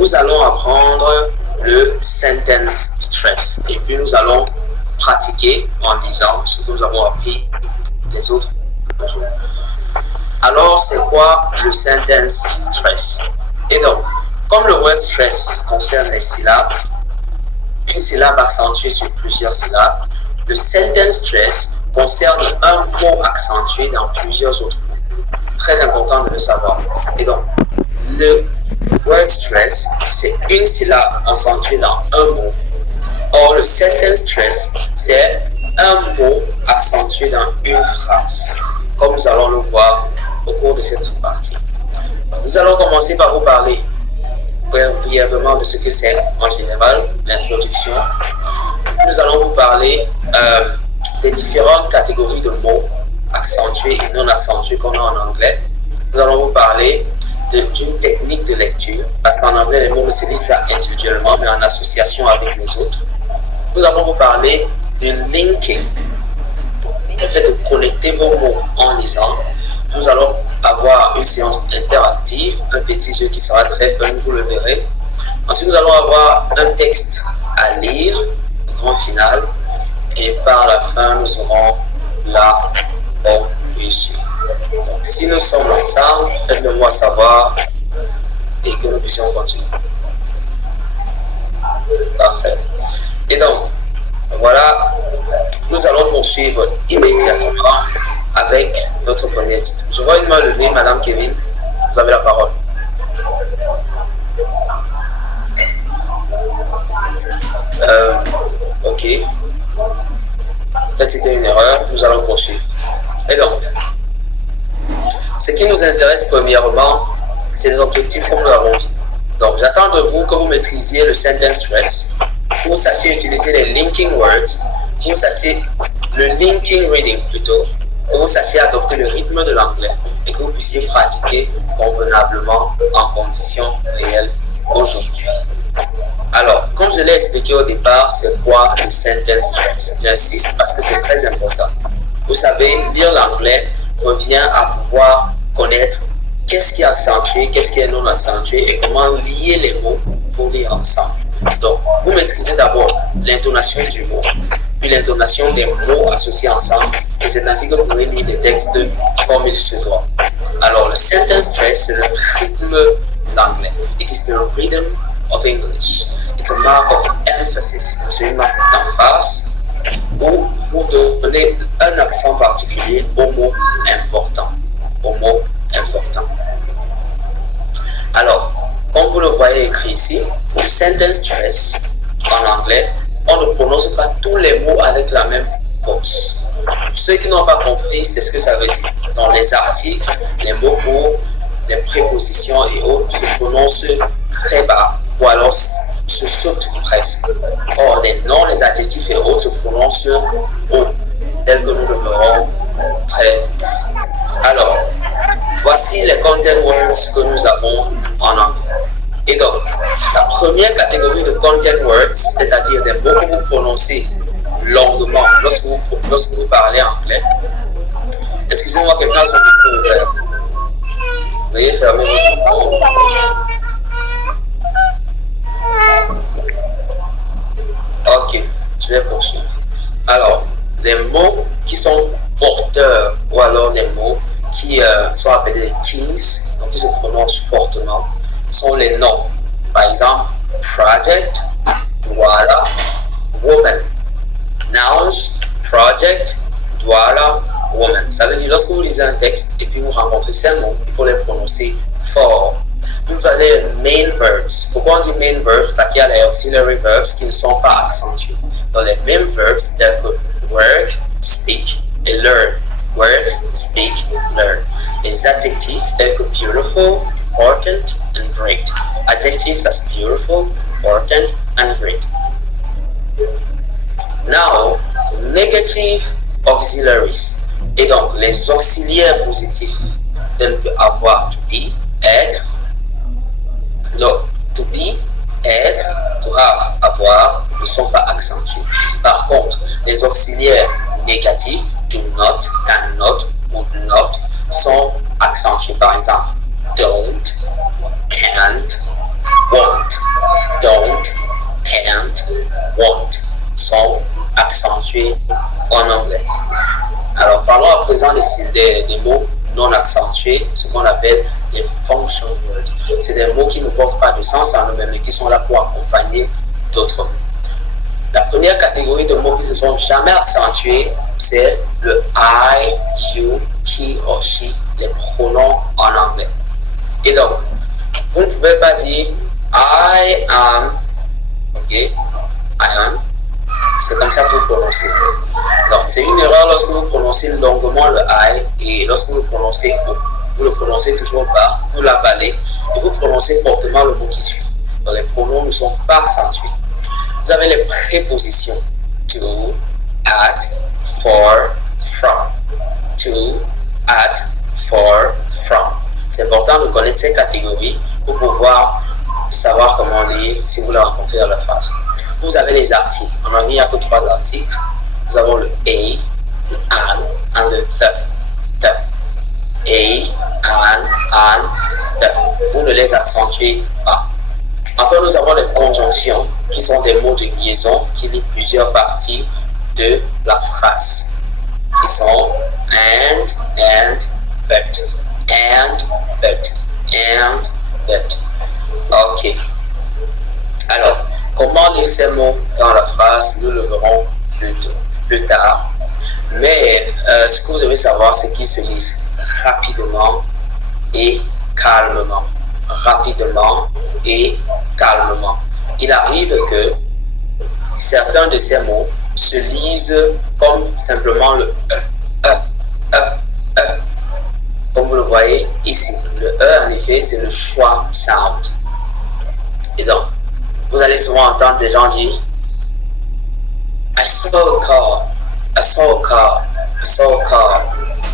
nous allons apprendre le sentence stress. Et puis nous allons pratiquer en lisant ce que nous avons appris les autres jours. Alors, c'est quoi le sentence stress? Et donc, comme le word stress concerne les syllabes, une syllabe accentuée sur plusieurs syllabes, le sentence stress concerne un mot accentué dans plusieurs autres mots. Très important de le savoir. Et donc, le word stress, c'est une syllabe accentuée dans un mot. Or, le sentence stress, c'est un mot accentué dans une phrase, comme nous allons le voir au cours de cette partie. Nous allons commencer par vous parler brièvement de ce que c'est en général, l'introduction. Nous allons vous parler des différentes catégories de mots accentués et non accentués qu'on a en anglais. Nous allons vous parler d'une technique de lecture, parce qu'en anglais, les mots ne se disent pas individuellement, mais en association avec les autres. Nous allons vous parler du linking, le fait de connecter vos mots en lisant. Nous allons avoir une séance interactive, un petit jeu qui sera très fun, vous le verrez. Ensuite, nous allons avoir un texte à lire, grand final, et par la fin, nous aurons la conclusion. Donc, si nous sommes ensemble, faites-le moi savoir et que nous puissions continuer. Parfait. Et donc, voilà, nous allons poursuivre immédiatement avec notre premier titre. Je vois une main levée, Madame Kevin, vous avez la parole. Ok. Peut-être c'était une erreur, nous allons poursuivre. Et donc, ce qui nous intéresse premièrement, c'est les objectifs comme nous l'avons dit. Donc, j'attends de vous que vous maîtrisiez le sentence stress, que vous sachiez utiliser les linking words, que vous sachiez le linking reading plutôt, que vous sachiez adopter le rythme de l'anglais et que vous puissiez pratiquer convenablement en conditions réelles aujourd'hui. Alors, comme je l'ai expliqué au départ, c'est quoi le sentence stress? J'insiste parce que c'est très important. Vous savez, lire l'anglais revient à pouvoir connaître qu'est-ce qui est accentué, qu'est-ce qui est non accentué et comment lier les mots pour lire ensemble. Donc, vous maîtrisez d'abord l'intonation du mot, puis l'intonation des mots associés ensemble, et c'est ainsi que vous pouvez lire des textes comme il se doit. Alors, le sentence stress, c'est le rythme d'anglais. It is the rhythm of English. It's a mark of emphasis. C'est une marque d'emphase où vous donnez un accent particulier au mot important. Au mot important. Alors, comme vous le voyez écrit ici, le sentence stress en anglais, on ne prononce pas tous les mots avec la même force. Ceux qui n'ont pas compris, c'est ce que ça veut dire. Dans les articles, les mots courts, les prépositions et autres se prononcent très bas ou alors se sautent presque. Or, les noms, les adjectifs et autres se prononcent haut, tel que nous le verrons très vite. Alors, voici les content words que nous avons en anglais. Et donc, la première catégorie de content words, c'est-à-dire des mots que vous prononcez longuement lorsque vous parlez anglais. Excusez-moi, quelqu'un a son micro ouvert. Veuillez fermer votre micro. Ok, je vais poursuivre. Alors, les mots qui sont porteurs ou alors des mots qui sont appelés des keys, donc qui se prononcent fortement, sont les noms. Par exemple, project, voilà, woman. Nouns, project, voilà, woman. Ça veut dire lorsque vous lisez un texte et puis vous rencontrez ces mots, il faut les prononcer fort. Vous avez main verbs. Pourquoi on dit main verbs? Parce qu'il y a les auxiliary verbs qui ne sont pas accentués. Dans les main verbs, tels que work, speak et learn. Work, speak, learn. Les adjectifs tels que beautiful, important and great. Adjectives as beautiful, important and great. Now, negative auxiliaries. Et donc, les auxiliaires positifs tels que avoir, to be, être. Donc, to be, être, to have, avoir, ne sont pas accentués. Par contre, les auxiliaires négatifs, do not, cannot, would not, sont accentués. Par exemple, don't, can't, won't. don't, can't, won't sont accentués en anglais. Alors, parlons à présent des mots non accentués, ce qu'on appelle des function words. C'est des mots qui ne portent pas de sens en eux-mêmes, mais qui sont là pour accompagner d'autres mots. La première catégorie de mots qui ne se sont jamais accentués, c'est le I, you, he or she, les pronoms en anglais. Et donc, vous ne pouvez pas dire I am, ok, I am. C'est comme ça que vous prononcez. Donc, c'est une erreur lorsque vous prononcez longuement le I et lorsque vous prononcez O. Vous le prononcez toujours bas, vous l'avalez et vous prononcez fortement le mot qui suit. Donc, les pronoms ne sont pas accentués. Vous avez les prépositions to, at, for, from. To, at, for, from. C'est important de connaître ces catégories pour pouvoir savoir comment lire si vous les rencontrez dans la phrase. Vous avez les articles. En anglais, il n'y a que 3 articles. Nous avons le a, le an, et le the. A, an, the. Vous ne les accentuez pas. Enfin, nous avons les conjonctions qui sont des mots de liaison qui lient plusieurs parties de la phrase. Qui sont and, but. And, but. And, but. Ok. Alors, comment lire ces mots dans la phrase, nous le verrons plus tard. Mais ce que vous devez savoir, c'est qu'ils se lisent rapidement et calmement. Rapidement et calmement. Il arrive que certains de ces mots se lisent comme simplement le comme vous le voyez ici. Le E, en effet, c'est le schwa sound. Et donc, vous allez souvent entendre des gens dire I saw a car, I saw a car, I saw a car.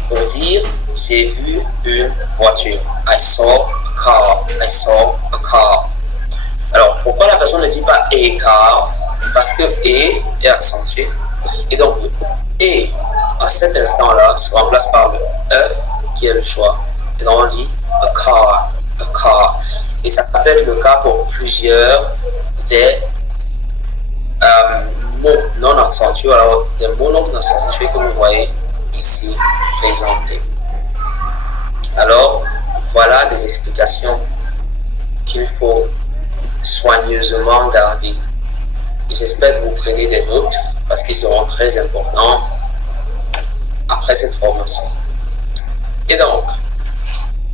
Pour dire, j'ai vu une voiture. I saw a car, I saw a car. Alors, pourquoi la personne ne dit pas a car? Parce que est accentué. Et donc, le et, à cet instant-là, se remplace par le qui est le choix. Et donc, on dit a car, a car. Et ça peut être le cas pour plusieurs des mots non accentués. Alors, des mots non accentués que vous voyez ici présentés. Alors, voilà des explications qu'il faut soigneusement garder. J'espère que vous prenez des notes parce qu'ils seront très importants après cette formation. Et donc,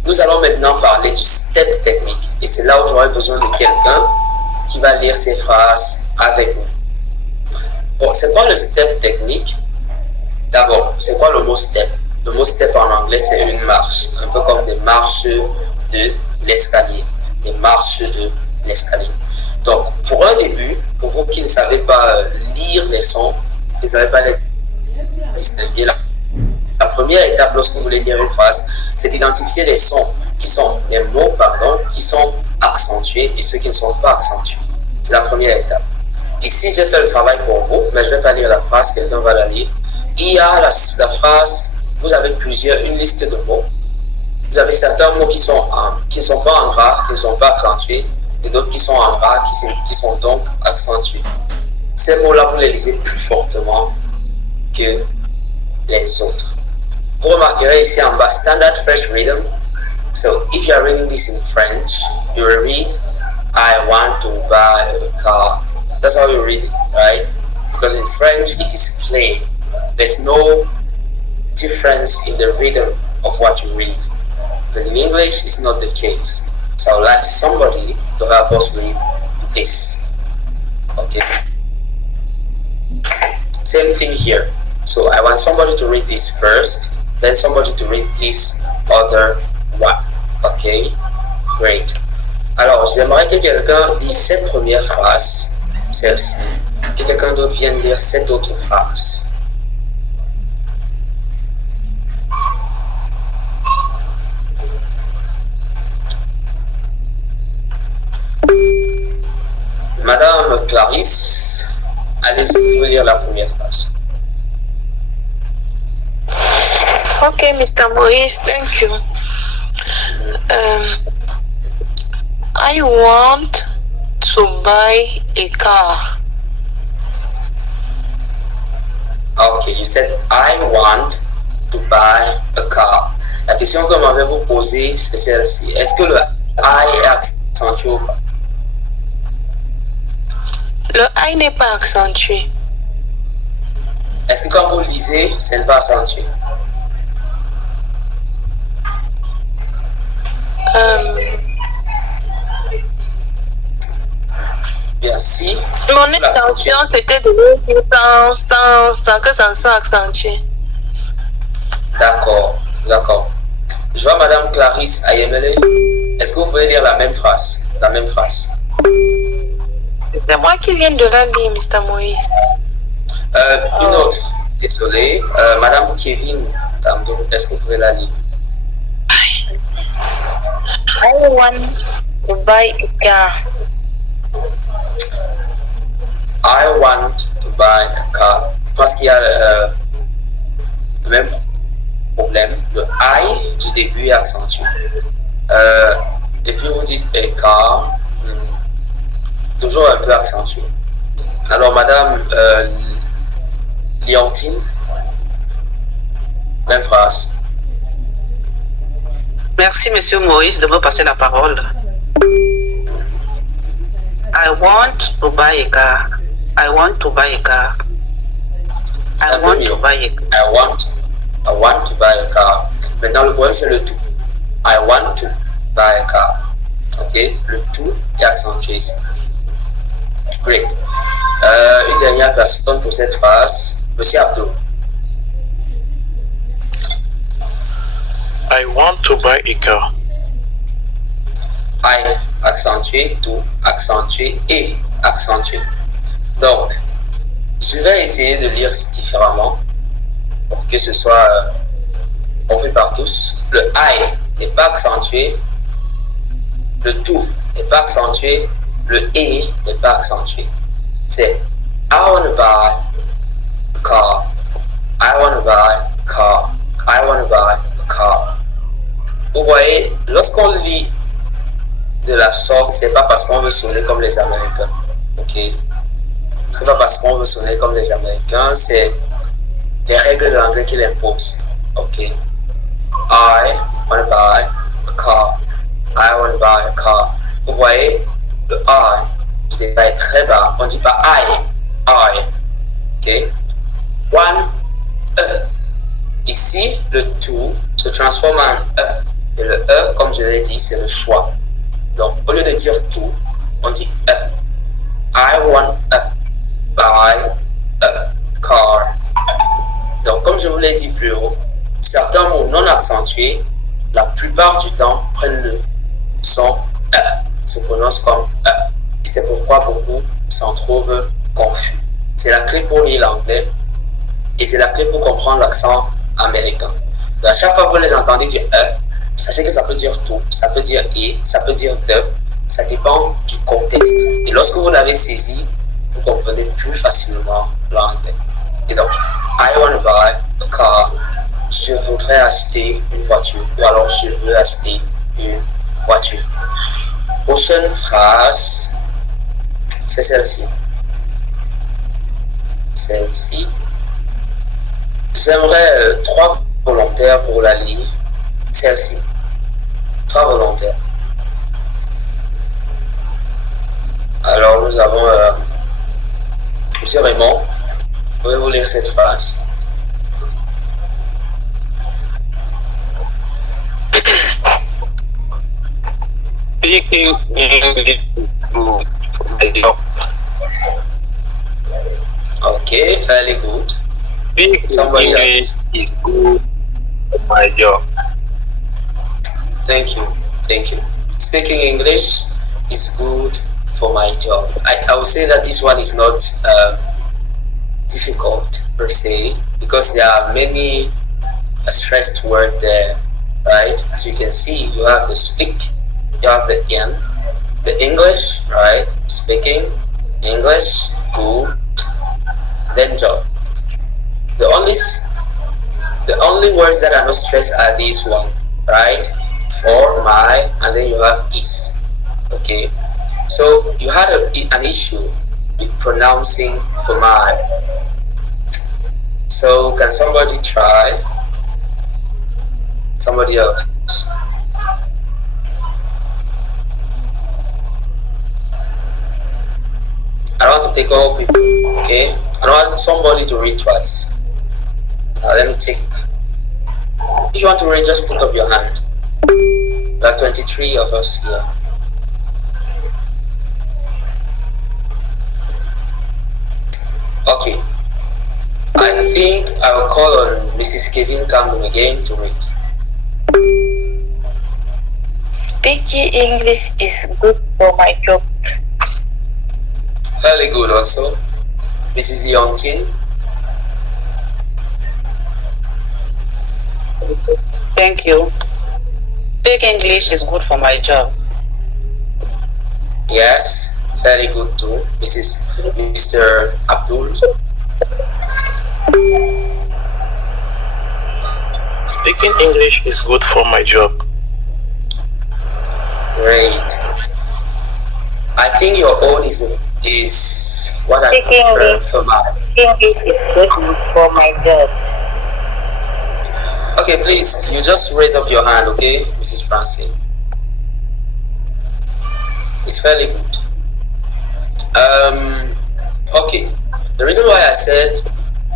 nous allons maintenant parler du step technique. Et c'est là où j'aurai besoin de quelqu'un qui va lire ces phrases avec nous. Bon, c'est quoi le step technique? D'abord, c'est quoi le mot step? Le mot step en anglais, c'est une marche. Un peu comme des marches de l'escalier. Des marches de l'escalier. Donc, pour un début, pour vous qui ne savez pas lire les sons, qui ne savez pas les distinguer, la première étape lorsque vous voulez lire une phrase, c'est d'identifier les sons qui sont, les mots, pardon, qui sont accentués et ceux qui ne sont pas accentués. C'est la première étape. Ici, j'ai fait le travail pour vous, mais je ne vais pas lire la phrase, quelqu'un va la lire. Il y a la phrase, vous avez une liste de mots. Vous avez certains mots qui ne sont pas en gras, qui ne sont pas accentués, et d'autres qui sont en gras, qui sont donc accentués. Ces mots-là, vous les lisez plus fortement que les autres. Vous remarquerez ici en bas, Standard French Rhythm. So, if you are reading this in French, you will read, I want to buy a car. That's how you read it, right? Because in French, it is plain. There's no difference in the rhythm of what you read. But in English, it's not the case. So I would like somebody to help us read this. Okay. Same thing here. So I want somebody to read this first, then somebody to read this other one. Okay. Great. Alors, j'aimerais que quelqu'un lise cette première phrase, celle-ci. Que quelqu'un d'autre vienne lire cette autre phrase. Madame Clarisse, allez-y, vous pouvez lire la première phrase. Okay, Mr. Maurice, thank you. I want to buy a car. Okay, you said I want to buy a car. La question que m'avez-vous posée, c'est celle-ci. Est-ce que le I est accentué ou pas? Le I n'est pas accentué. Est-ce que quand vous lisez, ce n'est pas accentué? Bien, si. Mon intention, c'était de le dire sans que ça ne soit accentué. D'accord, d'accord. Je vois Madame Clarisse Ayemele. Est-ce que vous pouvez lire la même phrase? La même phrase. C'est moi qui viens de la lire, Mr. Moïse. Une autre. Désolé. Madame Kevin Tamdo, est-ce que vous pouvez la lire? I want to buy a car. I want to buy a car. Je pense qu'il y a le même problème. Le I du début est accentué. Et puis vous dites a car, toujours un peu accentué. Alors Madame Leontine, même phrase. Merci, Monsieur Moïse, de me passer la parole. I want to buy a car. I want to buy a car. I want to buy a car. I want to buy a car. Maintenant, le problème, c'est le tout. I want to buy a car. Ok? Le tout est accentué ici. Great. Une dernière personne pour cette phrase. Monsieur Abdou. I want to buy a car. I accentué, tout accentué et accentué. Donc, je vais essayer de lire différemment pour que ce soit compris par tous. Le I n'est pas accentué, le tout n'est pas accentué, le et n'est pas accentué. C'est I want to buy a car. I want to buy a car. I want to buy a car. Vous voyez, lorsqu'on lit de la sorte, c'est pas parce qu'on veut sonner comme les Américains. Ok? C'est pas parce qu'on veut sonner comme les Américains, c'est les règles de l'anglais qui l'imposent. Ok? I want to buy a car. I want to buy a car. Vous voyez, le I, je dis pas très bas. On dit pas I. Ok? One, Ici, le tout se transforme en Et le comme je l'ai dit, c'est le choix. Donc, au lieu de dire tout, on dit I want a buy a car. Donc, comme je vous l'ai dit plus haut, certains mots non accentués, la plupart du temps, prennent le son se prononcent comme et c'est pourquoi beaucoup s'en trouvent confus. C'est la clé pour lire l'anglais et c'est la clé pour comprendre l'accent américain. Donc, à chaque fois que vous les entendez dire sachez que ça peut dire tout, ça peut dire et, ça peut dire the, ça dépend du contexte. Et lorsque vous l'avez saisi, vous comprenez plus facilement l'anglais. Et donc, I want to buy a car. Je voudrais acheter une voiture. Ou alors, je veux acheter une voiture. Prochaine phrase, c'est celle-ci. Celle-ci. J'aimerais 3 volontaires pour la lire. Celle-ci. 3 volontaires. Alors, nous avons Monsieur Raymond. Pouvez-vous lire cette phrase? Speaking English is good for my job. Okay, fairly good. Speaking English is good for my job. Thank you. Thank you. Speaking English is good for my job. I would say that this one is not difficult per se because there are many stressed words there, right? As you can see, you have the speak, you have the in, the English, right? Speaking English, good, then job. The only words that are not stressed are these one, right? For, my, and then you have is. Okay. So you had an issue with pronouncing female. So can somebody try? Somebody else. I don't want to take all people, okay? I don't want somebody to read twice. Let me check. If you want to read, just put up your hand. There are 23 of us here. Okay. I think I will call on Mrs. Kevin Campbell again to read. Speaking English is good for my job. Very good also. Mrs. Leontine. Thank you. Speak English is good for my job. Yes, very good too. Mr. Abdul. Speaking English is good for my job. Great. I think your own is what I prefer for mine. English is good for my job. Okay, please, you just raise up your hand, okay, Mrs. Francine. It's fairly good. Okay. The reason why I said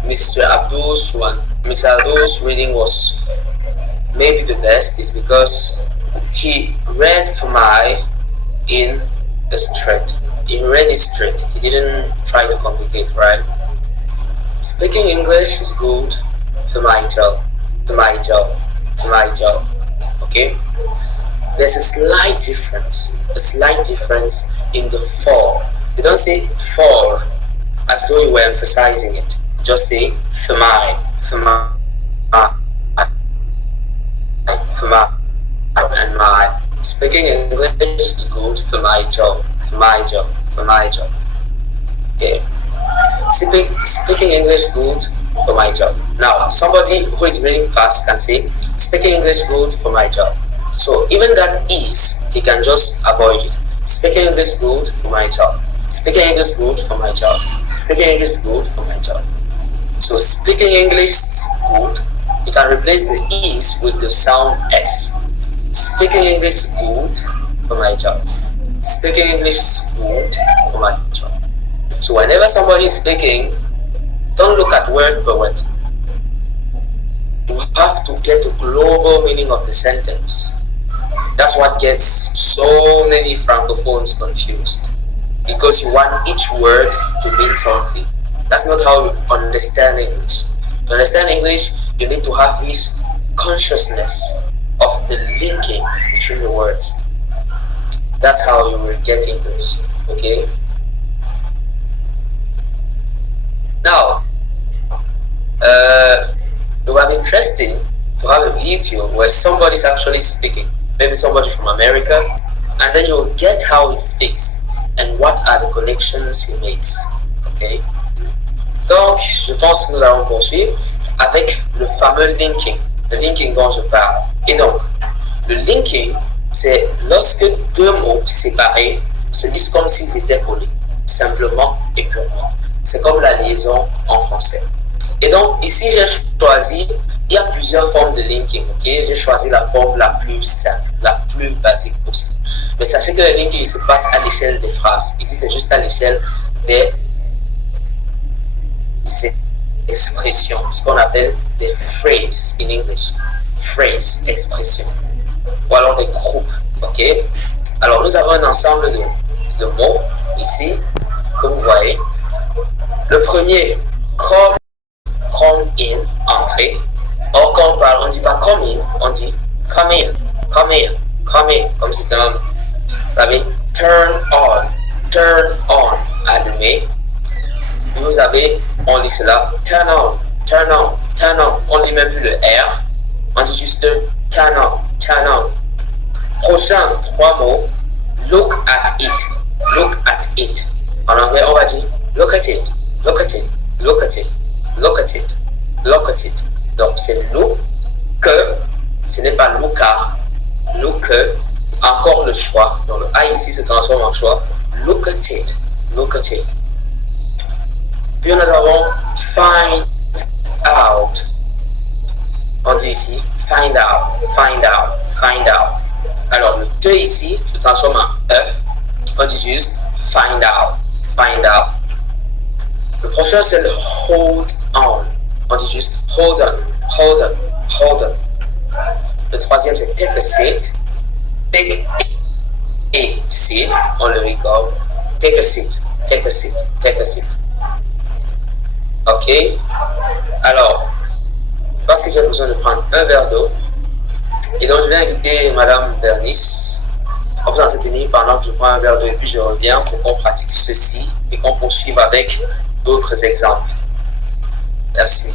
Mr. Abdul's reading was maybe the best is because he read for my in a straight. He read it straight. He didn't try to complicate, right? Speaking English is good for my job. Okay? There's a slight difference in the for. You don't say for as though you were emphasizing it. Just say for my, and my. Speaking English is good for my job. Okay. Speaking English good for my job. Now, somebody who is reading fast can say, speaking English good for my job. So even that is, he can just avoid it. Speaking English good for my job. Speaking English good for my job. Speaking English good for my job. So speaking English good, you can replace the is with the sound S. Speaking English good for my job. Speaking English good for my job. So whenever somebody is speaking, don't look at word per word. You have to get the global meaning of the sentence. That's what gets so many francophones confused. Because you want each word to mean something. That's not how you understand English. To understand English, you need to have this consciousness of the linking between the words. That's how you will get English. Okay? Now, it would be interesting to have a video where somebody is actually speaking, maybe somebody from America, and then you'll get how he speaks and what are the connections he makes. Okay? Donc, je pense que nous allons poursuivre avec le fameux linking, le linking dont je parle. Et donc, le linking, c'est lorsque deux mots séparés se disent comme s'ils étaient collés, simplement et purement. C'est comme la liaison en français. Et donc, ici, j'ai choisi, il y a plusieurs formes de linking, ok? J'ai choisi la forme la plus simple, la plus basique possible. Mais sachez que le linking, il se passe à l'échelle des phrases. Ici, c'est juste à l'échelle des expressions, ce qu'on appelle des phrases in English. Phrase, expression. Ou alors des groupes, ok? Alors, nous avons un ensemble de mots, ici, que vous voyez. Le premier, come in, entrer. Or, quand on parle, on ne dit pas come in, on dit come in, comme si c'était un homme. Turn on, allumer. Vous avez, on lit cela, turn on. On ne lit même plus le R, on dit juste turn on. Prochain, trois mots, look at it. En anglais, on va dire look at it. Donc, c'est look, ce n'est pas look, encore le choix. Donc, le A ici se transforme en choix. look at it, look at it. Puis nous avons find out. On dit ici find out, find out, find out. Alors le te ici se transforme en e. On dit juste find out, find out. Le prochain c'est le hold on. On dit juste hold on, hold on, hold on. Le troisième c'est take a seat. Take a seat. On le regarde. Take a seat, take a seat, take a seat. Ok. Alors, parce que j'ai besoin de prendre un verre d'eau. Et donc je vais inviter Madame Bernice à vous entretenir pendant que je prends un verre d'eau et puis je reviens pour qu'on pratique ceci et qu'on poursuive avec d'autres exemples. Merci.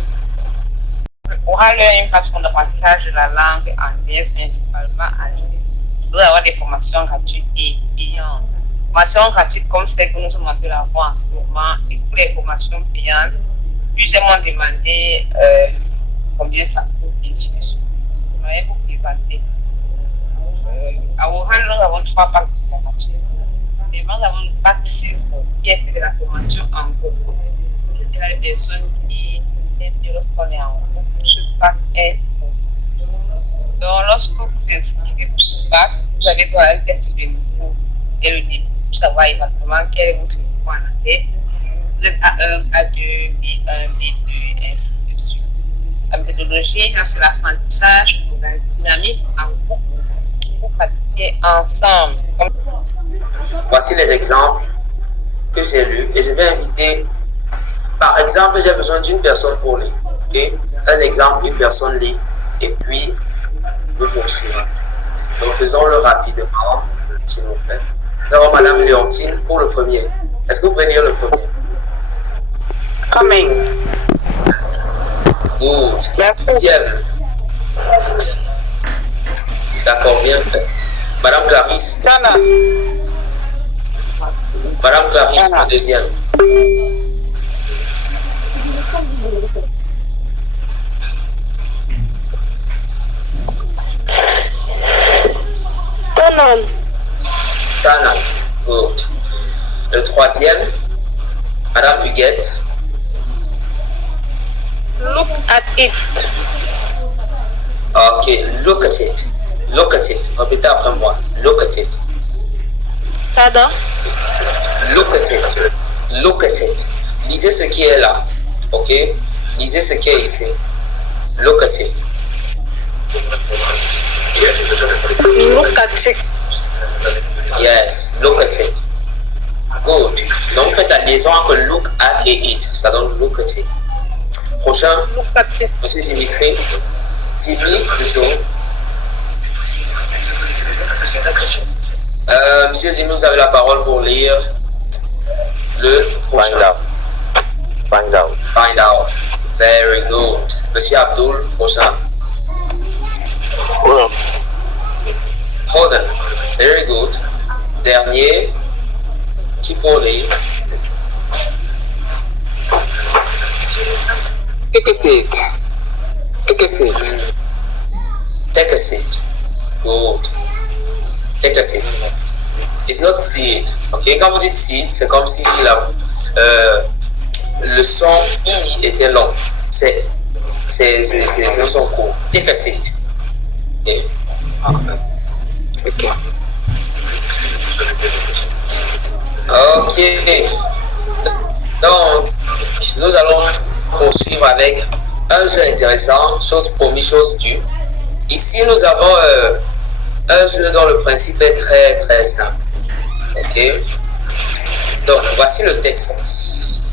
Oral est une façon d'apprentissage de la langue anglaise, principalement en ligne. Vous doit avoir des formations gratuites et payantes. Formations gratuites comme celle que nous sommes en train d'avoir en ce moment et pour les formations payantes, puis-je m'en demander combien ça coûte ici dessus. Vous m'avez beaucoup débattu. À Oral, nous avons 3 packs de formation. Et nous avons le pack 6 qui est fait de la formation en groupe. Je dirais les personnes qui aiment bien lorsqu'on est en groupe, ce pack est pour. Donc, lorsque vous inscrivez pour ce pack, vous avez droit à un test de niveau dès le début pour savoir exactement quel est votre niveau en anglais. Vous êtes A1, A2, B1, B2, et ainsi de suite. La méthodologie, c'est l'apprentissage pour la dynamique en groupe pour pratiquer ensemble. Voici les exemples que j'ai lus et je vais inviter, par exemple, j'ai besoin d'une personne pour lire. Okay? Un exemple, une personne lit et puis nous poursuivons. Donc faisons-le rapidement, s'il vous plaît. Nous avons Madame Léontine pour le premier. Est-ce que vous pouvez lire le premier? Coming. Good. Merci. Deuxième. D'accord, bien fait. Madame Clarisse. Tana. Madame Clarisse, le deuxième. Tanan. Tana. Good. Le troisième. Madame Huguette. Look at it. Ok, look at it. Look at it. Répétez après moi. Look at it. Pardon? Look at it. Look at it. Lisez ce qui est là. Ok? Lisez ce qui est ici. Look at it. Look at it. Yes, look at it. Good. Donc faites la liaison entre look at et it. Ça donne look at it. Prochain, Look at it. Monsieur Dimitri. Dimitri plutôt. Monsieur Dimitri, vous avez la parole pour lire le prochain. Find out. Find out. Find out. Very good. Monsieur Abdul, prochain. Hold on. Hold on. Very good. Dernier. Qui pour lire? Take a seat. Take a seat. Take a seat. Good. Take a seat. It's not seat. Ok, quand vous dites seat, c'est comme si le son I était long. C'est un son court. Take a seat. Ok. Okay. Ok. Donc, nous allons poursuivre avec un jeu intéressant, chose promise, chose due. Ici, nous avons un jeu dont le principe est très très simple. Ok. Donc, voici le texte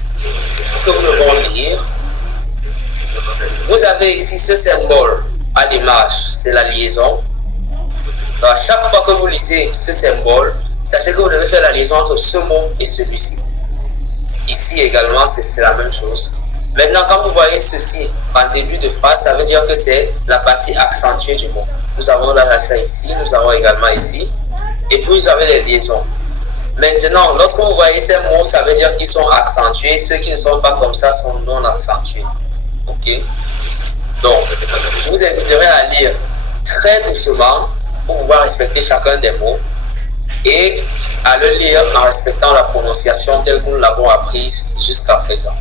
que nous devons lire. Vous avez ici ce symbole à l'image, c'est la liaison. Donc, à chaque fois que vous lisez ce symbole, sachez que vous devez faire la liaison entre ce mot et celui-ci. Ici également, c'est la même chose. Maintenant, quand vous voyez ceci en début de phrase, ça veut dire que c'est la partie accentuée du mot. Nous avons là ça ici, nous avons également ici. Et puis, vous avez les liaisons. Maintenant, lorsque vous voyez ces mots, ça veut dire qu'ils sont accentués. Ceux qui ne sont pas comme ça sont non accentués. Ok? Donc, je vous inviterai à lire très doucement pour pouvoir respecter chacun des mots. et à le lire en respectant la prononciation telle que nous l'avons apprise jusqu'à présent.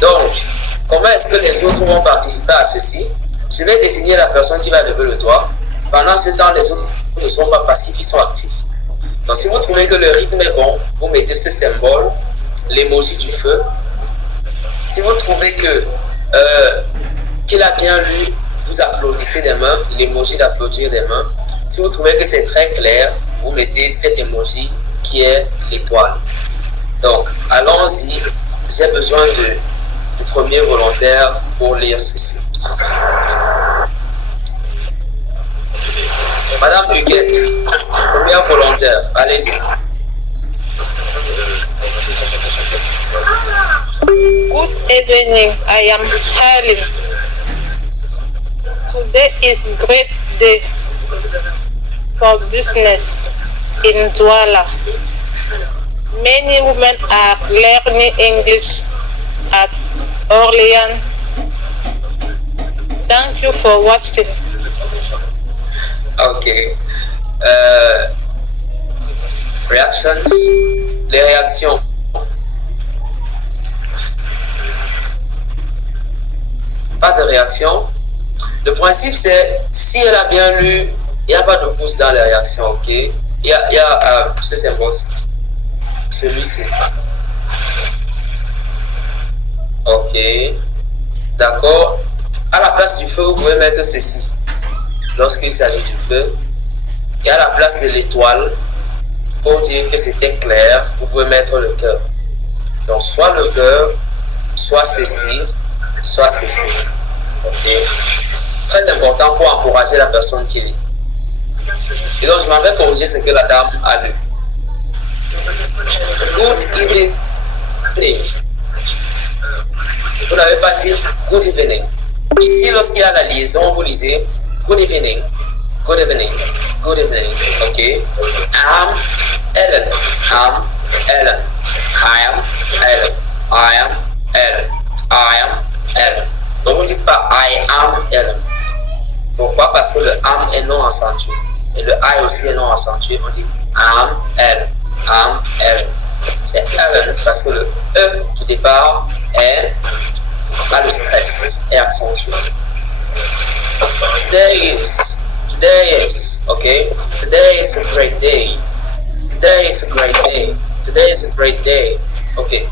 Donc, comment est-ce que les autres vont participer à ceci? Je vais désigner la personne qui va lever le doigt. Pendant ce temps, les autres ne sont pas passifs, ils sont actifs. Donc, si vous trouvez que le rythme est bon, vous mettez ce symbole, l'emoji du feu. Si vous trouvez que qu'il a bien lu, vous applaudissez des mains, l'emoji d'applaudir des mains. Si vous trouvez que c'est très clair, vous mettez cet emoji qui est l'étoile. Donc, allons-y. J'ai besoin du premier volontaire pour lire ceci. Madame Huguette, première volontaire, allez-y. Good evening, I am Helen. Today is great day for business in Douala. Many women are learning English at Orléans. Thank you for watching. Ok. Reactions. Les réactions. Pas de réaction. Le principe c'est, si elle a bien lu, il n'y a pas de pouce dans les réactions, ok? Il y a ce symbole-ci. Celui-ci. Ok. D'accord. À la place du feu, vous pouvez mettre ceci. Lorsqu'il s'agit du feu. Et à la place de l'étoile, pour dire que c'était clair, vous pouvez mettre le cœur. Donc, soit le cœur, soit ceci, soit ceci. Ok. Très important pour encourager la personne qui lit. Et donc, je m'en vais corriger ce que la dame a lu. Good evening. Vous n'avez pas dit good evening. Ici, lorsqu'il y a la liaison, vous lisez good evening, good evening, good evening. Ok. I'm Ellen. I'm Ellen. I am Ellen. I am Ellen. I am Ellen. Donc vous ne dites pas I am Ellen. Pourquoi? Parce que le am est non accentué. Et le I aussi est non accentué. On dit I'm Ellen. I'm Ellen. C'est Ellen parce que le E du départ est pas le stress, est accentué. Today is, okay? Today is a great day. Today is a great day. Today is a great day. Ok.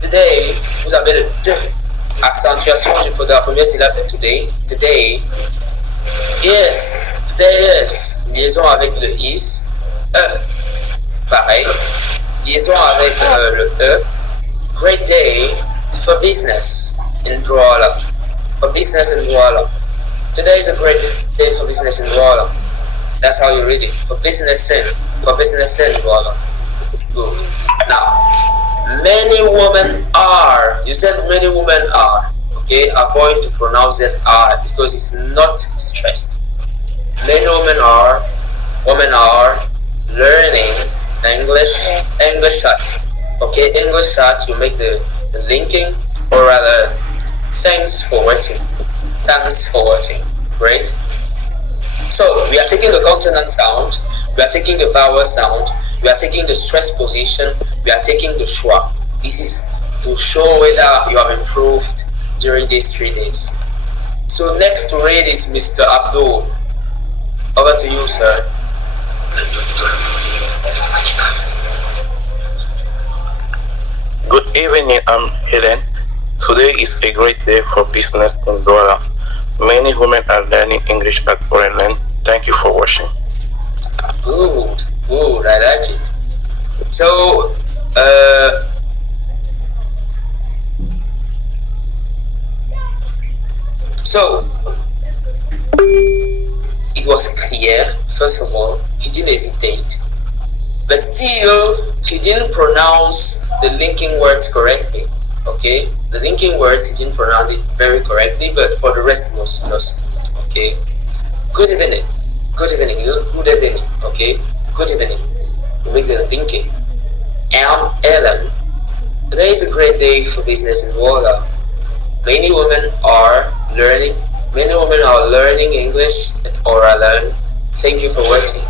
Today, vous avez le 2. Accentuation de la première syllabe de today. Today. Yes. Today is. Liaison avec le is. E. Pareil. Liaison avec le E. Great day for business in Douala. For business in Douala. Today is a great day for business in Douala. That's how you read it. For business in Douala. Good. Now, many women are. You said many women are. Okay, avoid to pronounce that are because it's not stressed. Many women are learning English chat. Okay, English chat, you make the linking, or rather, thanks for watching. Thanks for watching. Great. So we are taking the consonant sound, we are taking the vowel sound, we are taking the stress position, we are taking the schwa. This is to show whether you have improved during these 3 days. So next to read is Mr. Abdul. Over to you, sir. Good evening, I'm Helen. Today is a great day for business in Douala. Many women are learning English at Orléans. Thank you for watching. Good, I like it. So, it was clear, first of all, he didn't hesitate. But still, he didn't pronounce the linking words correctly. Okay? The linking words, he didn't pronounce it very correctly, but for the rest, it was good. Okay? Good evening. Good evening. It was good evening. Okay? Good evening. You make the linking. I'm Ellen. Today is a great day for business in Douala. Many women are learning English at Orléans. Thank you for watching.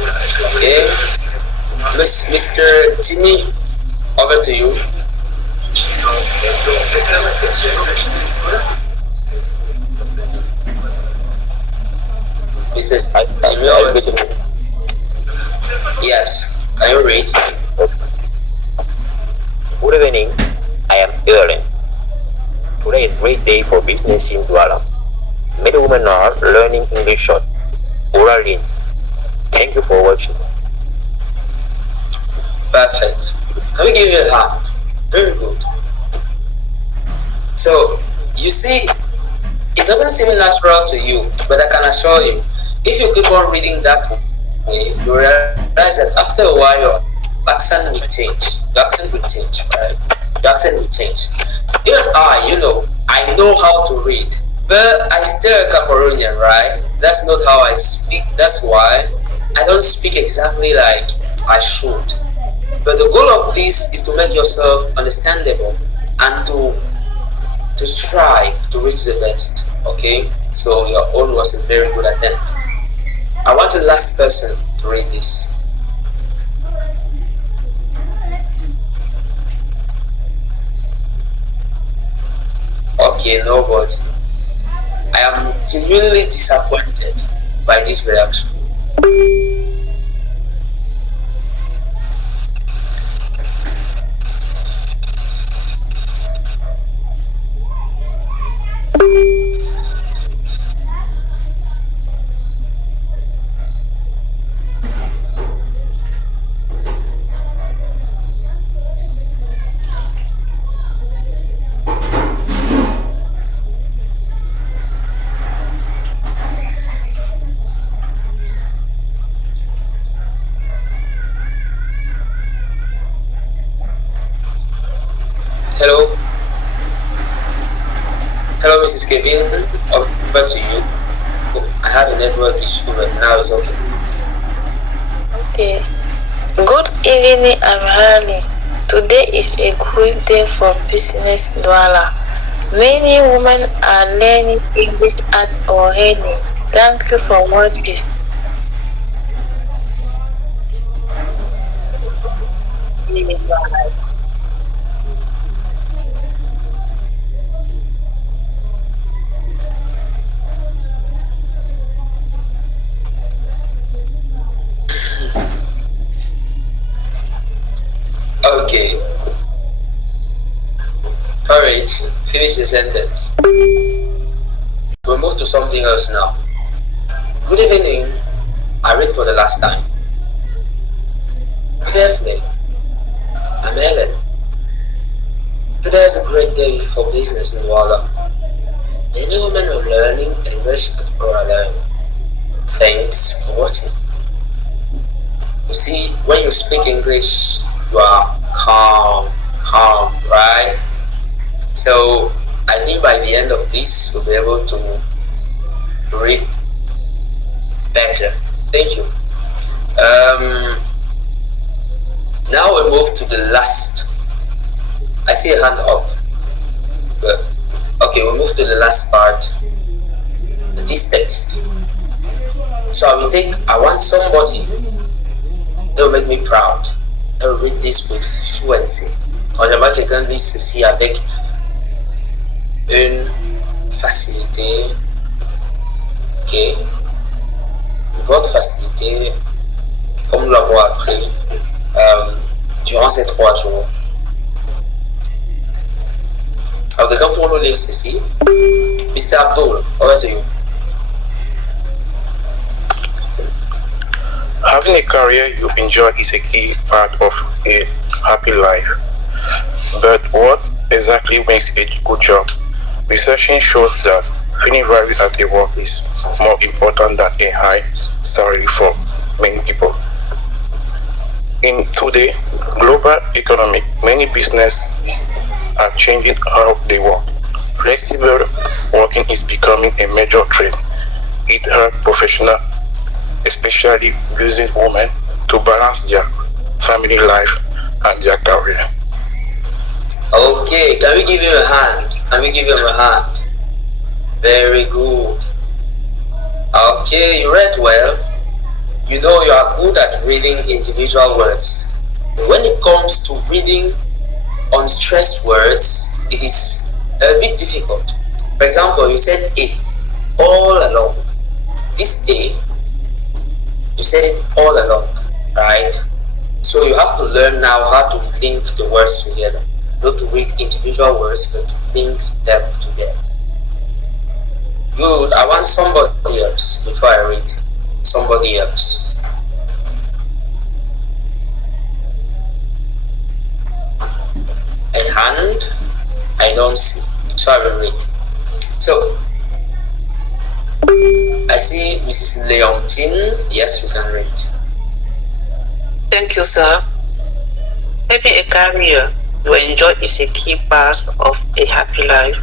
Okay, Mr. Jimmy, over to you. Mr. Jimmy, over to you. Yes, can you read? Good evening, I am Aaron. Today is a great day for business in Douala. Many women are learning English short orally. Thank you for watching. Perfect. Can we give you a hand? Very good. So, you see, it doesn't seem natural to you, but I can assure you, if you keep on reading that way, you realize that after a while your accent will change. Your accent will change, right? Your accent will change. Even I know how to read, but I still a Cameroonian, right? That's not how I speak. That's why I don't speak exactly like I should. But the goal of this is to make yourself understandable and to strive to reach the best. Okay? So your own was a very good attempt. I want the last person to read this. Okay, nobody. I am genuinely disappointed by this reaction. Hello? Hello, Mrs. Kevin. Over to you. I had a network issue, but now it's okay. Okay. Good evening, Amhali. Today is a good day for business Douala. Many women are learning English at already. Thank you for watching. Okay. Courage, finish the sentence. We'll move to something else now. Good evening. I read for the last time. Good evening. I'm Ellen. Today is a great day for business in Douala. Many women are learning English at Oralem. Thanks for watching. You see, when you speak English, you are calm, right? So I think by the end of this, you'll be able to read better. Thank you. Now we move to the last. I see a hand up. But, okay, we move to the last part. This text. So I want somebody that will make me proud. I will read this with fluency. J'aimerais quelqu'un lise ceci avec une facilité, ok, une bonne facilité, comme nous l'avons appris durant ces 3 jours. Alors, quelqu'un pour nous lire ceci? Mr. Abdul, over to you. Having a career you enjoy is a key part of a happy life. But what exactly makes a good job? Research shows that feeling valued at a work is more important than a high salary for many people. In today's global economy, many businesses are changing how they work. Flexible working is becoming a major trend. It helps professionals, especially using women, to balance their family life and their career. Okay, can we give him a hand? Can we give him a hand? Very good. Okay, you read well. you know you are good at reading individual words. When it comes to reading unstressed words, it is a bit difficult. For example, you said a all along. This a, you said it all along, right? So you have to learn now how to link the words together. Not to read individual words, but to link them together. Good. I want somebody else before I read. Somebody else. A hand, I don't see. So I will read. So, I see Mrs. Leontine. Yes, you can read. Thank you, sir. Having a career you enjoy is a key part of a happy life.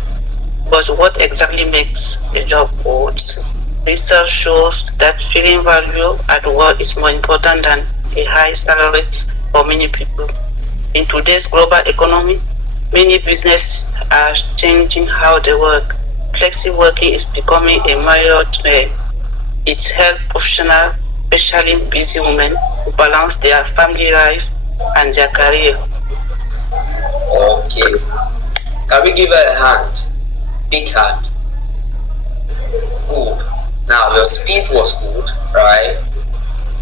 But what exactly makes a job good? Research shows that feeling value at work is more important than a high salary for many people. In today's global economy, many businesses are changing how they work. Flexi working is becoming a major trend. It helps professionals, especially busy women, to balance their family life and their career. Okay. Can we give her a hand? Big hand. Good. Now your speed was good, right?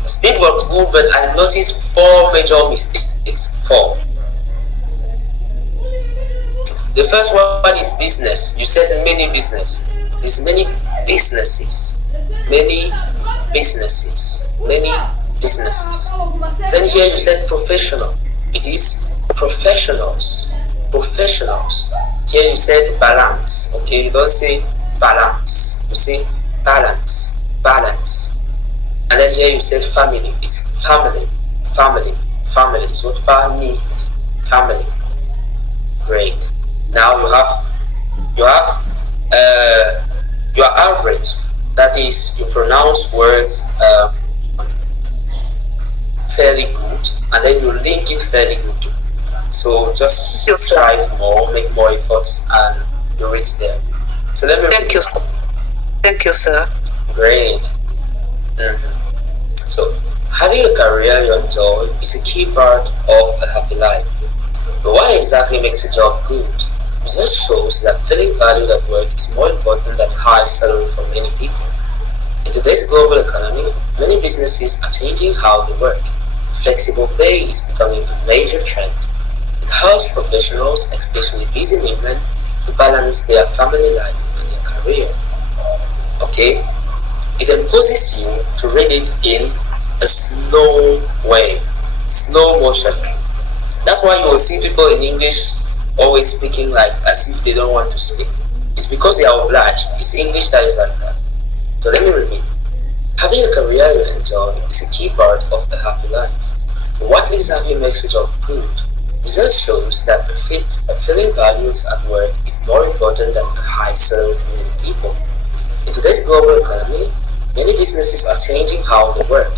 Speed was good, but I noticed 4 major mistakes. 4. The first one is business. You said many business. There's many businesses. Many businesses. Many businesses. Then here you said professional. It is professionals. Professionals. Here you said balance. Okay, you don't say balance. You say balance. Balance. And then here you said family. It's family. Family. Family. It's not family. Family. Great. Now you have your average. That is, you pronounce words fairly good, and then you link it fairly good. So just strive more, make more efforts, and you reach there. So let me. Thank you. Thank you, sir. Great. So having a career you enjoy is a key part of a happy life. But what exactly makes a job good? Research shows that feeling valued at work is more important than high salary for many people. In today's global economy, many businesses are changing how they work. Flexible pay is becoming a major trend. It helps professionals, especially busy women, to balance their family life and their career. Okay? It imposes you to read it in a slow way, slow motion. That's why you will see people in English always speaking like as if they don't want to speak. It's because they are obliged. It's English that is like that. So let me repeat. Having a career you enjoy is a key part of a happy life. What exactly makes a job good? Research shows that a feeling valued at work is more important than a high salary for many people. In today's global economy, many businesses are changing how they work.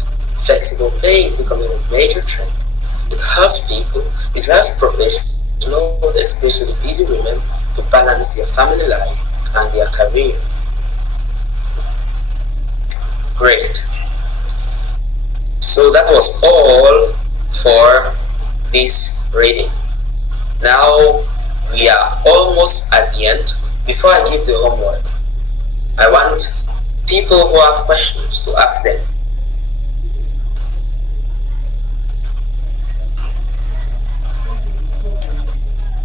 Flexible pay is becoming a major trend. It helps people, it helps professionals, especially busy women, to balance their family life and their career. Great. So that was all for this reading. Now we are almost at the end. Before I give the homework, I want people who have questions to ask them.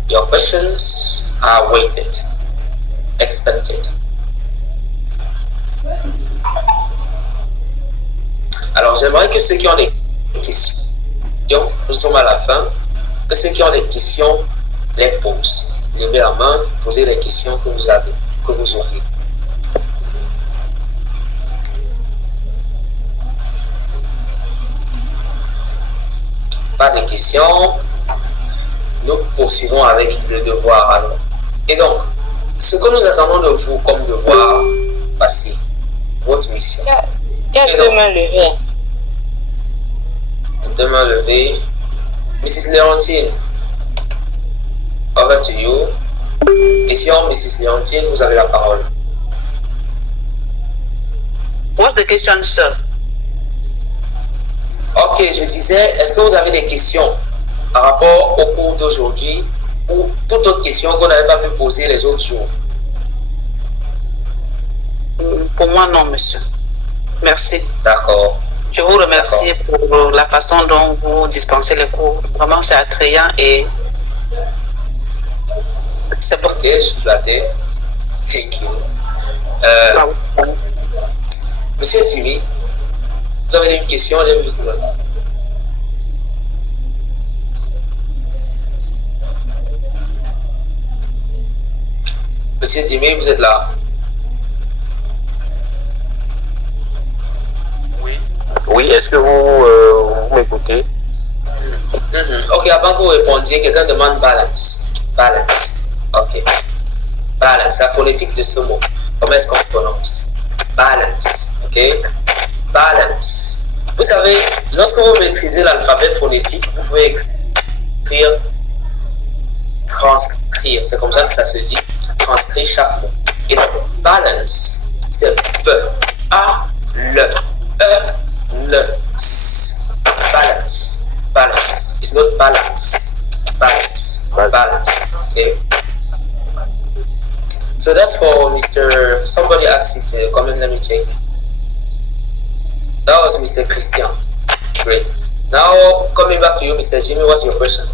Your questions are waited, expected. Alors j'aimerais que ceux qui ont des questions, nous sommes à la fin, que ceux qui ont des questions les posent. Levez la main, posez les questions que vous avez, que vous aurez. Pas de questions. Nous poursuivons avec le devoir alors. Et donc, ce que nous attendons de vous comme devoir, voici votre mission. Il y a deux mains levées. Deux mains levées. Mrs. Leontine, over to you. Question, Mrs. Leontine, vous avez la parole. What's the question, sir? Ok, je disais, est-ce que vous avez des questions par rapport au cours d'aujourd'hui ou toute autre question qu'on n'avait pas pu poser les autres jours? Pour moi, non, monsieur. Merci. D'accord. Je vous remercie pour la façon dont vous dispensez les cours. Vraiment, c'est attrayant et c'est bon. Ok, je suis flatté. Thank you. Monsieur Jimmy, vous avez une question? Monsieur Jimmy, vous êtes là? Oui, est-ce que vous m'écoutez? Ok, avant que vous répondiez, quelqu'un demande balance. Balance. Ok. Balance, la phonétique de ce mot. Comment est-ce qu'on prononce? Balance. Ok? Balance. Vous savez, lorsque vous maîtrisez l'alphabet phonétique, vous pouvez écrire, transcrire. C'est comme ça que ça se dit. Transcrire chaque mot. Et donc, balance, c'est B, A, L, E, L, S. Balance. Balance. It's not balance. Balance. Balance. Okay? So that's for Mr. Somebody asked it. Comment, let me check. That was Mr. Christian. Great. Now, coming back to you, Mr. Jimmy, what's your question?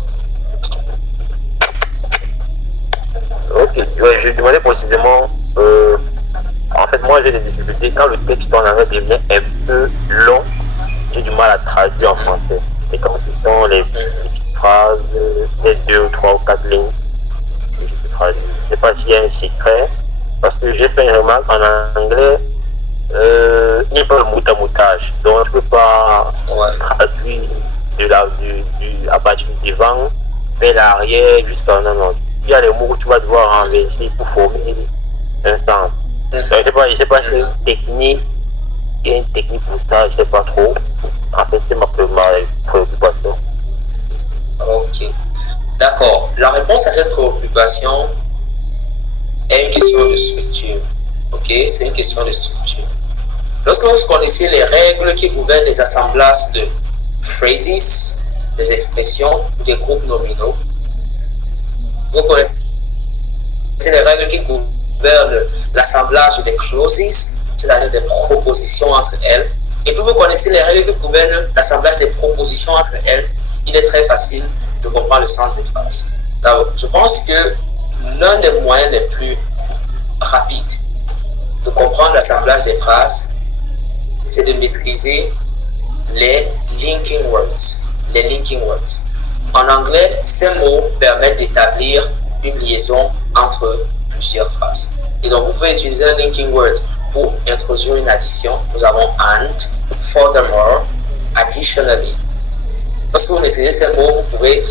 Ok, ouais, je demandais précisément, en fait, moi j'ai des difficultés quand le texte en anglais devient un peu long, j'ai du mal à traduire en français. Et quand ce sont les petites phrases, les 2, 3 ou 4 lignes, je peux traduire. Je ne sais pas s'il y a un secret, parce que j'ai fait une remarque en anglais, il n'y a pas le moutage, donc je ne peux pas traduire à partir du devant vers l'arrière jusqu'à non. Il y a les mots que tu vas devoir renverser pour former un sens. Je ne sais pas si c'est une technique, il y a une technique pour ça, je ne sais pas trop. En fait, c'est ma préoccupation. Ok. D'accord. La réponse à cette préoccupation est une question de structure. Ok? C'est une question de structure. Lorsque vous connaissez les règles qui gouvernent les assemblages de phrases, des expressions ou des groupes nominaux, vous connaissez les règles qui gouvernent l'assemblage des clauses, c'est-à-dire des propositions entre elles. Et puis vous connaissez les règles qui gouvernent l'assemblage des propositions entre elles. Il est très facile de comprendre le sens des phrases. Alors, je pense que l'un des moyens les plus rapides de comprendre l'assemblage des phrases, c'est de maîtriser les linking words. Les linking words. En anglais, ces mots permettent d'établir une liaison entre plusieurs phrases. Et donc, vous pouvez utiliser un linking word pour introduire une addition. Nous avons and, furthermore, additionally. Lorsque vous maîtrisez ces mots, vous pouvez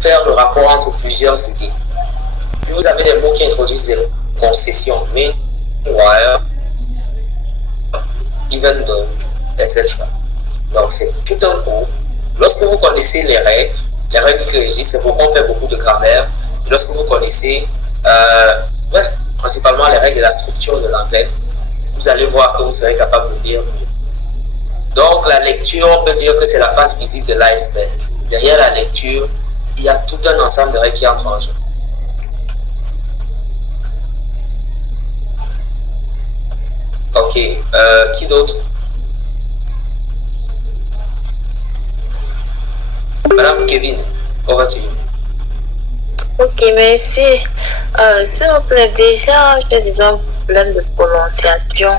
faire le rapport entre plusieurs idées. Puis vous avez des mots qui introduisent des concessions. Meanwhile, even though, etc. Donc, c'est tout un cours. Lorsque vous connaissez les règles qui régissent, c'est pourquoi on fait beaucoup de grammaire. Et lorsque vous connaissez principalement les règles de la structure de l'anglais, vous allez voir que vous serez capable de lire mieux. Donc la lecture, on peut dire que c'est la face visible de l'iceberg. Derrière la lecture, il y a tout un ensemble de règles qui entrent en jeu. Ok, qui d'autre? Madame Kevin, over to you. Ok, merci. S'il vous plaît, déjà, j'ai des problèmes de prononciation.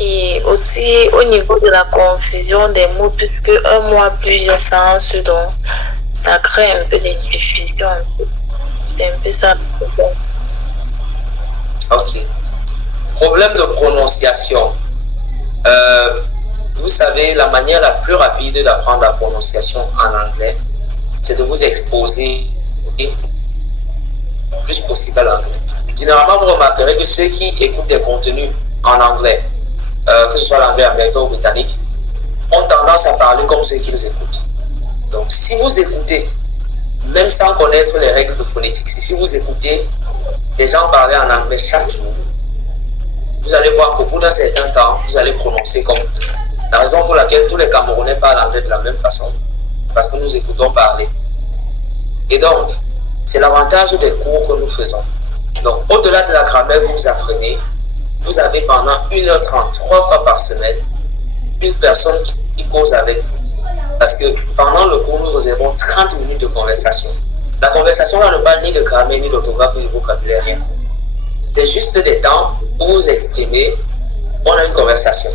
Et aussi au niveau de la confusion des mots, puisque un mot a plusieurs sens, donc ça crée un peu de diffusion. C'est un peu ça. Ok. Problème de prononciation. Vous savez, la manière la plus rapide d'apprendre la prononciation en anglais, c'est de vous exposer le plus possible à l'anglais. Généralement, vous remarquerez que ceux qui écoutent des contenus en anglais, que ce soit l'anglais américain ou britannique, ont tendance à parler comme ceux qui les écoutent. Donc, si vous écoutez, même sans connaître les règles de phonétique, si vous écoutez des gens parler en anglais chaque jour, vous allez voir qu'au bout d'un certain temps, vous allez prononcer comme eux. La raison pour laquelle tous les Camerounais parlent anglais de la même façon, parce que nous écoutons parler. Et donc, c'est l'avantage des cours que nous faisons. Donc, au-delà de la grammaire que vous apprenez, vous avez pendant 1h30, 3 fois par semaine, une personne qui cause avec vous. Parce que pendant le cours, nous réservons 30 minutes de conversation. La conversation, là, ne parle ni de grammaire, ni d'orthographe, ni de vocabulaire, rien. C'est juste des temps où vous exprimez, on a une conversation.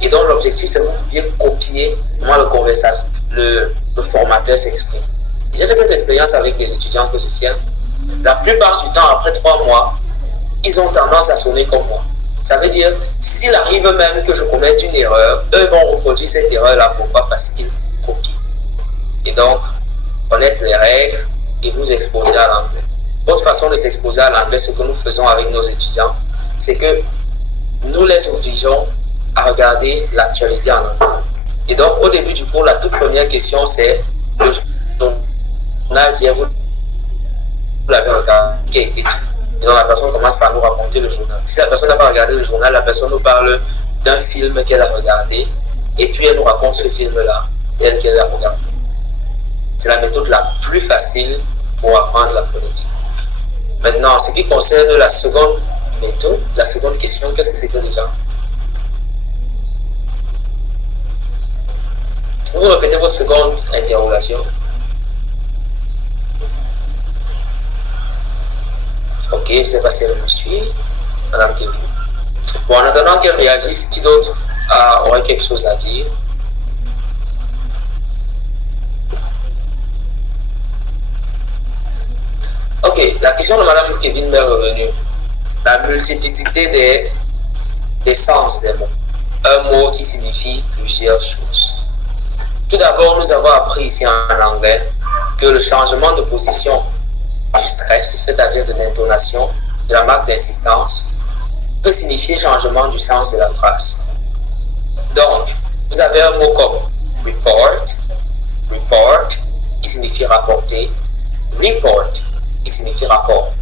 Et donc, l'objectif, c'est que vous pouviez copier comment le formateur s'exprime. J'ai fait cette expérience avec des étudiants que je tiens. La plupart du temps, après 3 mois, ils ont tendance à sonner comme moi. Ça veut dire, s'il arrive même que je commette une erreur, eux vont reproduire cette erreur-là. Pourquoi? Parce qu'ils copient. Et donc, connaître les règles et vous exposer à l'anglais. Autre façon de s'exposer à l'anglais, ce que nous faisons avec nos étudiants, c'est que nous les obligeons à regarder l'actualité en anglais. Et donc, au début du cours, la toute première question, c'est le journal d'hier, vous l'avez regardé, ce qui a été dit. Et donc, la personne commence par nous raconter le journal. Si la personne n'a pas regardé le journal, la personne nous parle d'un film qu'elle a regardé, et puis elle nous raconte ce film-là, tel qu'elle a regardé. C'est la méthode la plus facile pour apprendre la phonétique. Maintenant, en ce qui concerne la seconde méthode, la seconde question, qu'est-ce que c'était déjà? Vous répétez votre seconde interrogation. Ok, je ne sais pas si elle me suit. Madame Kevin. Bon, en attendant qu'elle réagisse, qui d'autre aurait quelque chose à dire? Ok, la question de Madame Kevin m'est revenue. La multiplicité des sens des mots. Un mot qui signifie plusieurs choses. Tout d'abord, nous avons appris ici en anglais que le changement de position du stress, c'est-à-dire de l'intonation, de la marque d'insistance, peut signifier changement du sens de la phrase. Donc, vous avez un mot comme report, qui signifie rapporter, report, qui signifie rapport.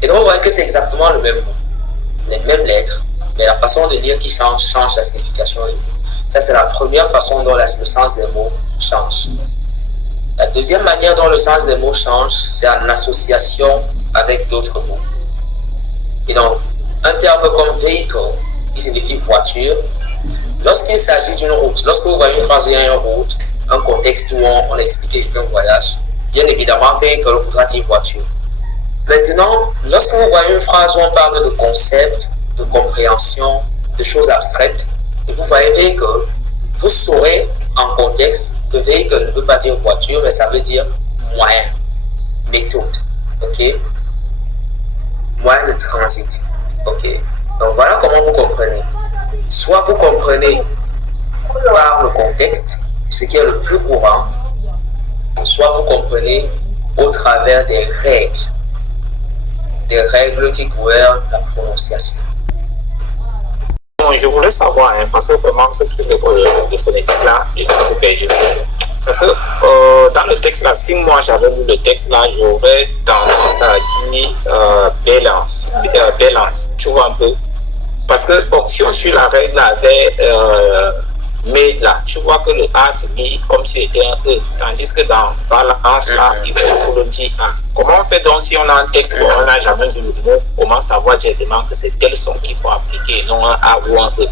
Et donc, vous voyez que c'est exactement le même mot, les mêmes lettres, mais la façon de lire qui change la signification du mot. Ça, c'est la première façon dont le sens des mots change. La deuxième manière dont le sens des mots change, c'est en association avec d'autres mots. Et donc, un terme comme vehicle, qui signifie voiture, lorsqu'il s'agit d'une route, lorsque vous voyez une phrase, il y a une route, un contexte où on explique qu'un voyage, bien évidemment, vehicle, il faudra dire voiture. Maintenant, lorsque vous voyez une phrase où on parle de concept, de compréhension, de choses abstraites, et vous voyez véhicule, vous saurez en contexte que véhicule ne veut pas dire voiture, mais ça veut dire moyen, méthode, ok? Moyen de transit, ok? Donc voilà comment vous comprenez. Soit vous comprenez par le contexte, ce qui est le plus courant, soit vous comprenez au travers des règles qui gouvernent la prononciation. Bon, je voulais savoir, parce que vraiment ce truc de phonétique-là, il est un peu perdu. Parce que dans le texte là, si moi j'avais lu le texte là, j'aurais tendance à dire balance, tu vois un peu. Parce que bon, si on suit la règle là, avec mais là, tu vois que le A se lit comme si c'était un E, tandis que dans balance là, il faut le dire A. Comment on fait donc si on a un texte qu'on n'a jamais vu le mot, comment savoir directement que c'est tel son qu'il faut appliquer, non un A ou un E?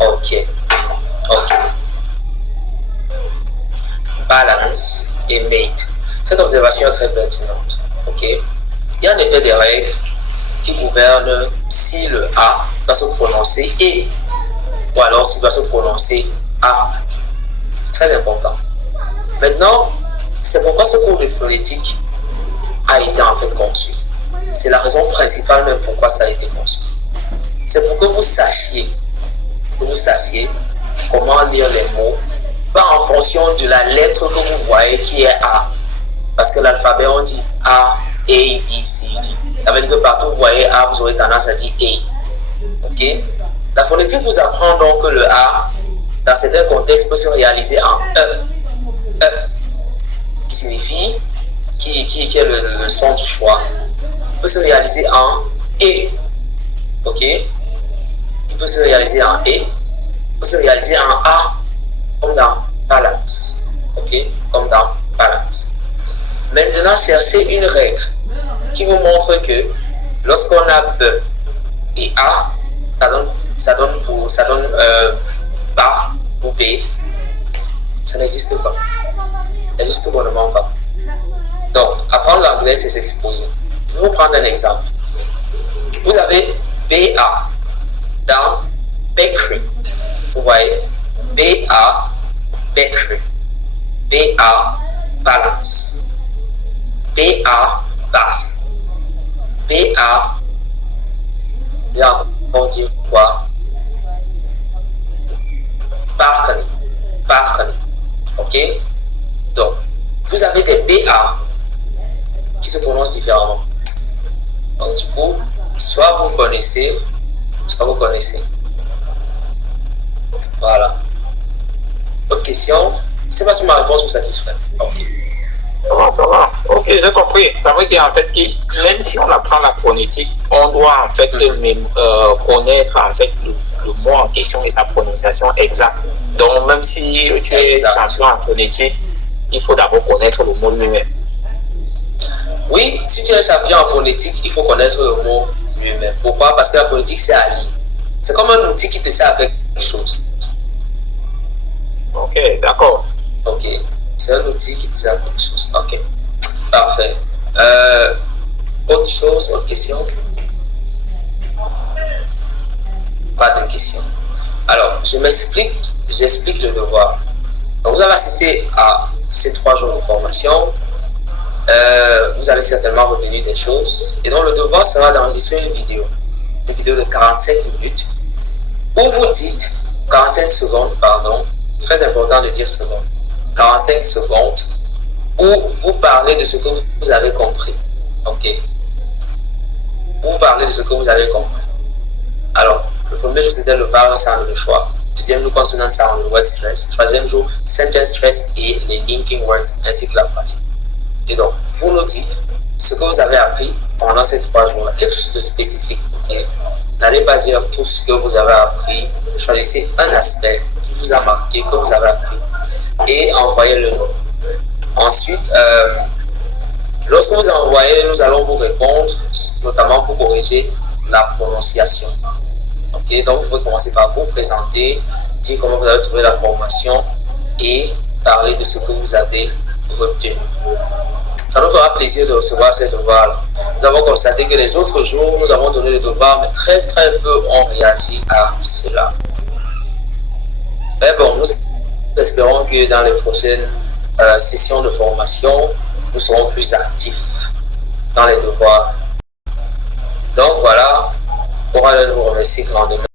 Ok. Balance et mate. Cette observation est très pertinente. Ok. Il y a en effet des règles qui gouvernent si le A doit se prononcer E, ou alors s'il doit se prononcer A. C'est très important. Maintenant, c'est pourquoi ce cours de phonétique a été en fait conçu. C'est la raison principale même pourquoi ça a été conçu. C'est pour que vous sachiez comment lire les mots, pas en fonction de la lettre que vous voyez qui est A. Parce que l'alphabet, on dit A, B, C, D. Ça veut dire que partout vous voyez A, vous aurez tendance à dire E. Ok? La phonétique vous apprend donc que le A, dans certains contextes, peut se réaliser en E. Qui signifie, qui est le son du choix, peut se réaliser en E. Ok? Il peut se réaliser en E, vous réalisez en A comme dans balance. Ok, comme dans balance. Maintenant, cherchez une règle qui vous montre que lorsqu'on a B et A, ça donne pas ou B. Ça n'existe pas. Ça n'existe bonnement pas. Donc, apprendre l'anglais, c'est s'exposer. Je vais vous prendre un exemple. Vous avez BA dans bakery. Vous voyez, BA, bakery. BA, balance. BA, bath. BA, bien, on dit quoi? Balcony. Balcony. Ok? Donc, vous avez des BA qui se prononcent différemment. Donc, du coup, soit vous connaissez, soit vous connaissez. Voilà. Autre question? Je ne sais pas si ma réponse vous satisfait. Ok. Ça va. Ok, j'ai compris. Ça veut dire en fait que même si on apprend la phonétique, on doit en fait connaître en fait le mot en question et sa prononciation exacte. Donc même si tu es champion en phonétique, il faut d'abord connaître le mot lui-même. Oui, si tu es champion en phonétique, il faut connaître le mot lui-même. Pourquoi? Parce que la phonétique, c'est à lire. C'est comme un outil qui te sert à faire quelque chose. Ok, d'accord. Ok. C'est un outil qui te sert à quelque chose. Ok. Parfait. Autre chose, autre question? Pas de question. Alors, j'explique le devoir. Donc, vous avez assisté à ces 3 jours de formation. Vous avez certainement retenu des choses. Et donc, le devoir sera d'enregistrer une vidéo de 45 minutes, où vous dites, 45 secondes, pardon, très important de dire secondes, 45 secondes, où vous parlez de ce que vous avez compris. Ok. Vous parlez de ce que vous avez compris. Alors, le premier jour, c'était le vowel sound, le choix. Deuxième jour, consonant sound, le word stress. Troisième jour, sentence stress et les linking words, ainsi que la pratique. Et donc, vous nous dites ce que vous avez appris pendant ces 3 jours-là, quelque chose de spécifique. Okay? N'allez pas dire tout ce que vous avez appris. Choisissez un aspect qui vous a marqué, que vous avez appris, et envoyez-le nous. Ensuite, lorsque vous envoyez, nous allons vous répondre, notamment pour corriger la prononciation. Ok, donc vous pouvez commencer par vous présenter, dire comment vous avez trouvé la formation et parler de ce que vous avez retenu. Ça nous fera plaisir de recevoir ces devoirs-là. Nous avons constaté que les autres jours, nous avons donné les devoirs, mais très peu ont réagi à cela. Mais bon, nous espérons que dans les prochaines sessions de formation, nous serons plus actifs dans les devoirs. Donc voilà, on va vous remercier grandement.